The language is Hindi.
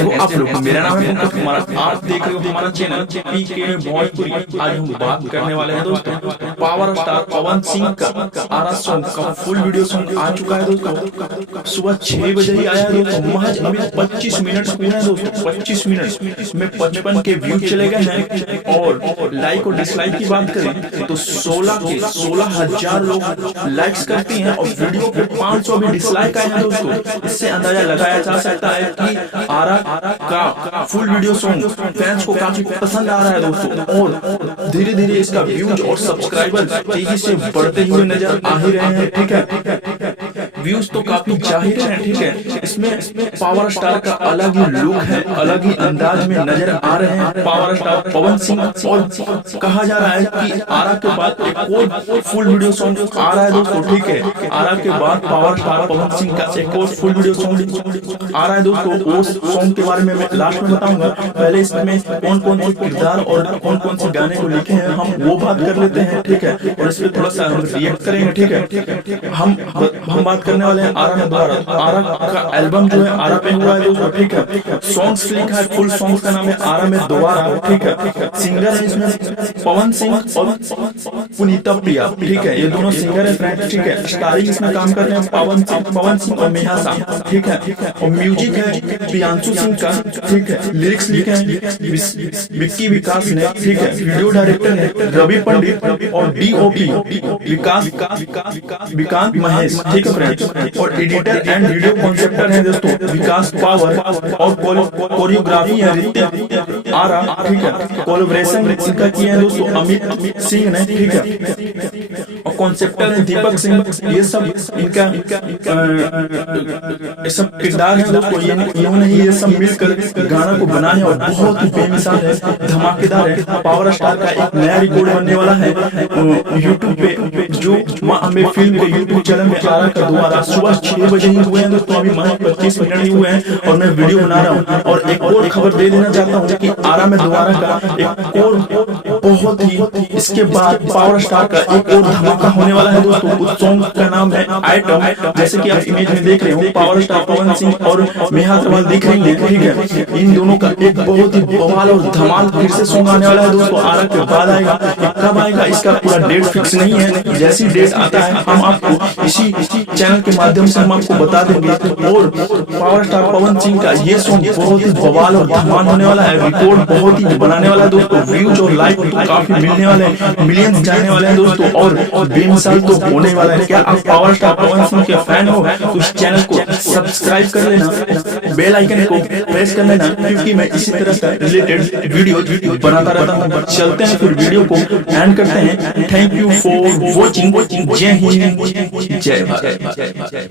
कैसे हो आप लोग। मेरा नाम है पंकज कुमार, आप देख रहे हो हमारा चैनल पीके भोजपुरी। आज हम बात करने वाले हैं दोस्तों पावर स्टार पवन सिंह का आरा सॉन्ग का फुल वीडियो सॉन्ग आ चुका है दोस्तों। सुबह 6 बजे ही आया है दोस्तों, महज अभी 25 मिनट हुए हैं दोस्तों। 25 मिनट में 55 के व्यू चले गए हैं। और लाइक और डिसलाइक की बात करें तो 16,000 लोग लाइक्स करती हैं और वीडियो पे 500 भी डिसलाइक आए हैं दोस्तों। इससे अंदाजा लगाया जा सकता है कि आरा का फुल वीडियो सॉन्ग फैंस को काफी पसंद आ रहा है दोस्तों। और धीरे धीरे इसका व्यूज और सब्सक्राइबर तेजी से बढ़ते हुए नजर आ ही रहे हैं। ठीक है, व्यूज तो काफी जाहिर है। ठीक है, इसमें पावर स्टार का अलग ही लुक है, अलग ही अंदाज में नजर आ रहे हैं पावर स्टार पवन सिंह। और कहा जा रहा है कि आरा के बाद एक और फुल वीडियो सॉन्ग आ रहा है दोस्तों। ठीक है, आरा के बाद पावर स्टार पवन सिंह का एक और फुल वीडियो सॉन्ग आ रहा है दोस्तों। वो सॉन्ग के बारे में मैं लास्ट में बताऊंगा। पहले इसमें कौन कौन से किरदार और कौन कौन से गाने को लिखे हैं हम वो बात कर लेते हैं। ठीक है, और इस पर थोड़ा सा हम रिएक्ट करेंगे। ठीक है, हम बात करने वाले हैं आरा द्वारा। आरा का एल्बम जो है आरा पे हुआ है दोस्तों। ठीक है, सॉन्ग्स लिखा है, फुल सॉन्ग्स का नाम है आरा में दोबारा। ठीक है, सिंगर है इसमें पवन सिंह और पुनीता प्रिया। ठीक है, ये दोनों सिंगर है फ्रेंड। ठीक है, स्टारिंग इसमें काम कर रहे हैं पवन सिंह और मेहा साह। ठीक है, और म्यूजिक है प्रियांशु सिंह का। ठीक है, लिरिक्स लिखे हैं विक्की विकास ने। ठीक है, वीडियो डायरेक्टर है रवि पंडित और डीओपी विकास महेश। ठीक है फ्रेंड्स, और एडिटर एंड वीडियो कॉन्सेप्टर है दोस्तों विकास पावर। और कोरियोग्राफी है रित्या आरा। ठीक है, कोलैबोरेशन इनका किया है दोस्तों अमित सिंह ने। ठीक है, और कॉन्सेप्टर है दीपक सिंह। ये सब इनका ये सब किरदार है दोस्तों। इन्होंने ही ये सब मिलकर गाना को बनाया है और बहुत ही बेमिसाल है, धमाकेदार है। पावर स्टार का एक नया रिकॉर्ड बनने वाला है यूट्यूब पे, जो माँ अम्बे फिल्म के यूट्यूब चैनल में आरा का दोबारा सुबह 6 बजे ही हुए हैं दोस्तों। अभी महज 25 मिनट ही हुए हैं और मैं वीडियो बना रहा हूँ। और एक और खबर दे देना चाहता हूँ कि आरा में दोबारा का एक और बहुत ही इसके बाद पावर स्टार का एक और धमाका होने वाला है दोस्तों। उस सॉन्ग का नाम है आइटम। जैसे कि आप इमेज में देख रहे हो, पावर स्टार पवन सिंह और नेहा अग्रवाल दिख रही है। ठीक है, इन दोनों का एक बहुत ही बवाल और धमाल फिर से सॉन्ग आने वाला है दोस्तों। आरा के बाद आएगा, कब आएगा इसका पूरा डेट फिक्स नहीं है। जैसी डेट आता है हम आपको इसी चैनल के माध्यम से हम आपको बता देंगे। और पावर स्टार पवन सिंह का ये सॉन्ग बहुत ही बवाल और धमाल होने वाला है, रिकॉर्ड बहुत ही बनाने वाला है दोस्तों। व्यूज और लाइक तो काफी मिलने वाले हैं, मिलियंस जाने वाले हैं दोस्तों। और बेमिसाल तो होने वाला है। क्या आप पावर स्टार पवन सिंह के फैन हो तो इस चैनल को सब्सक्राइब कर लेना, बेल आइकन को प्रेस कर लेना, क्योंकि मैं इसी तरह का रिलेटेड वीडियो बनाता रहता हूँ। चलते हैं फिर वीडियो को एंड करते हैं। Thank you for watching. जय हिंद, जय भारत।